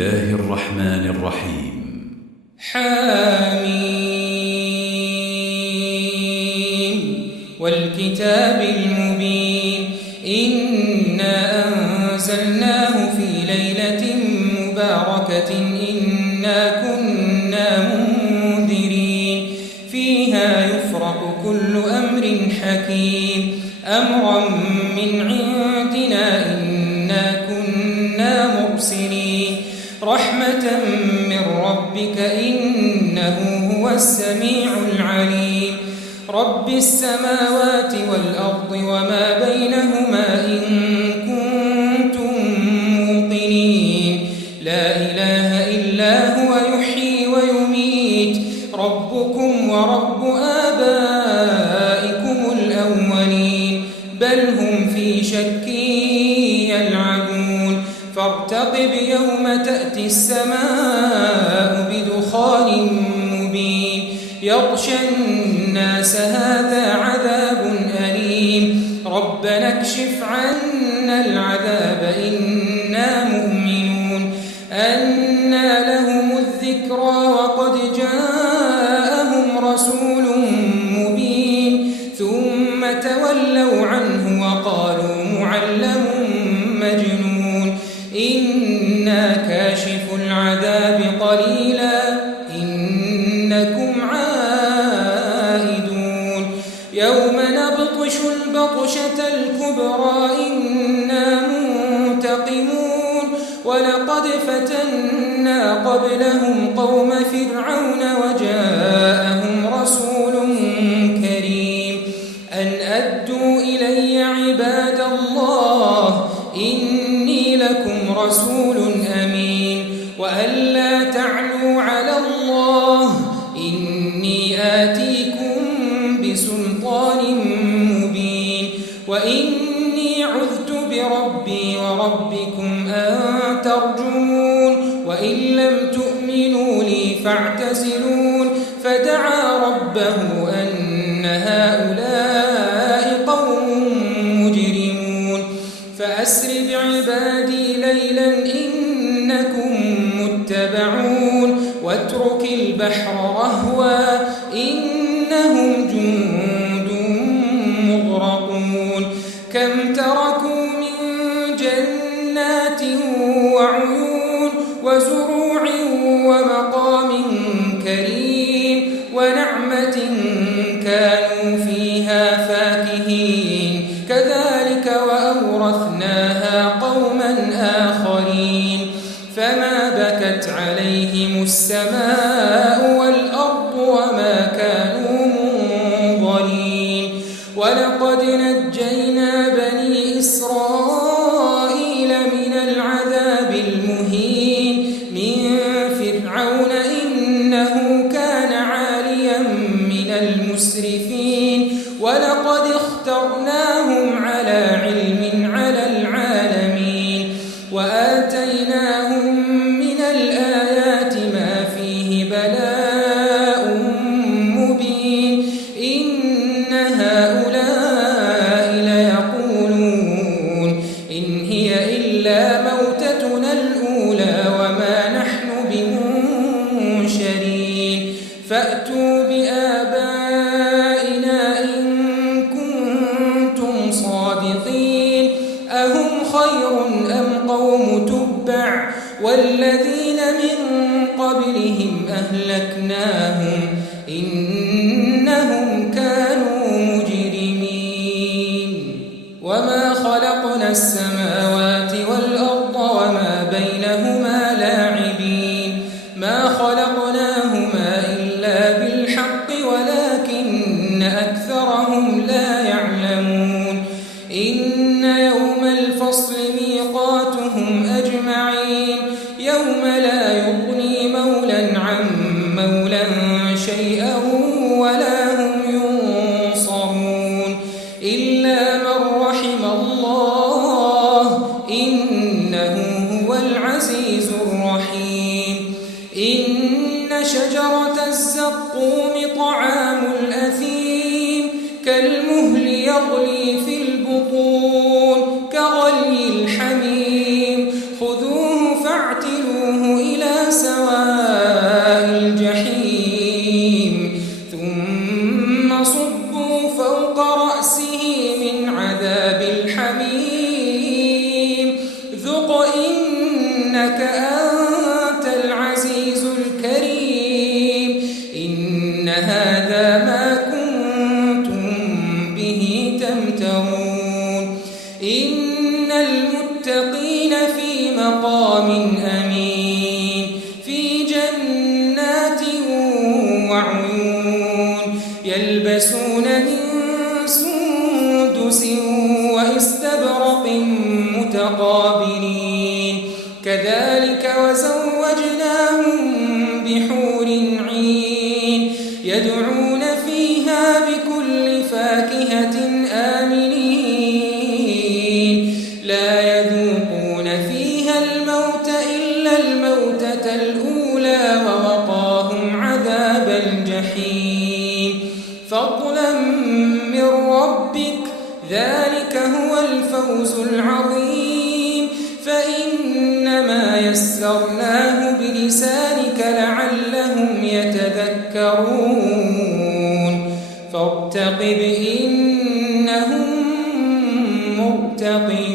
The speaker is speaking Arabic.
الله الرحمن الرحيم. حميم والكتاب المبين إنا أنزلناه في ليلة مباركة إنا كنا منذرين فيها يفرق كل أمر حكيم أمرا من عندنا إنا كنا مرسلين رحمة من ربك إنه هو السميع العليم رب السماوات والأرض وما بينهما إن كنتم موقنين لا إله إلا هو يحيي ويميت ربكم ورب آبائكم الأولين بل هم في شك يلعبون فارتقب يوم تأتي السماء بدخان مبين يغشى الناس هذا عذاب أليم ربنا اكشف عنا العذاب إنا مؤمنون أنى لهم الذكرى وقد جاءهم رسول مبين ثم تولوا عنه وقالوا معلم مجنون إنا كاشف العذاب قليلا إنكم عائدون يوم نبطش البطشة الكبرى إنا منتقمون ولقد فتنا قبلهم قوم فرعون وجاءهم رسول كريم أن أدوا إلي عباد الله إني لكم رسول أمين وأن لا تعلوا على الله إني آتيكم بسلطان مبين وإني عذت بربي وربكم أن ترجمون وإن لم تؤمنوا لي فاعتزلون فدعا ربه أن هؤلاء قوم مجرمون فأسر بعبادي ليلا إنكم متبعون واترك البحر رهوا إنهم جند مغرقون كم تركوا من جنات وعيون وزروع ومقام كريم ونعمة كانوا فيها فاكهين كذلك وأورثناها قوما آخرين فما بكت عليهم السماء والأرض وما كانوا منظرين ولقد نجينا بني إسرائيل من العذاب المهين من فرعون إنه كان عاليا من المسرفين ولقد اخترناهم على علم على العالمين وآتيناهم من الآيات ما فيه بلاء مبين إن هؤلاء ليقولون إن هي إلا موتتنا الأولى وما نحن بمنشرين فأتوا بآبائنا إن كنتم صادقين أهم خير أم قوم تبع والذين من قبلهم أهلكناهم إنهم كانوا مجرمين وما خلقنا السماوات والأرض وما بينهما لاعبين ما خلقناهما إلا بالحق ولكن أكثرهم لا يعلمون إن يوم الفصل ميقاتهم أجمعين يوم لا يغني مولا عن مولا شيئا ولا هم ينصرون إلا من رحم الله إنه هو العزيز الرحيم إن شجرة الزقوم طعام الأثيم كالمهل يغلي في البطون كغلي الحميم خذوه فاعتلوه يلبسون من سندس وإستبرق متقابلين كذلك وزوجناهم بحور عين يدعون فيها بكل فاكهة آمنين لا يذوقون فيها الموت إلا الموتة الأولى ووقاهم عذاب الجحيم فضلا من ربك ذلك هو الفوز العظيم فإنما يسرناه بلسانك لعلهم يتذكرون فارتقب إنهم مرتقبون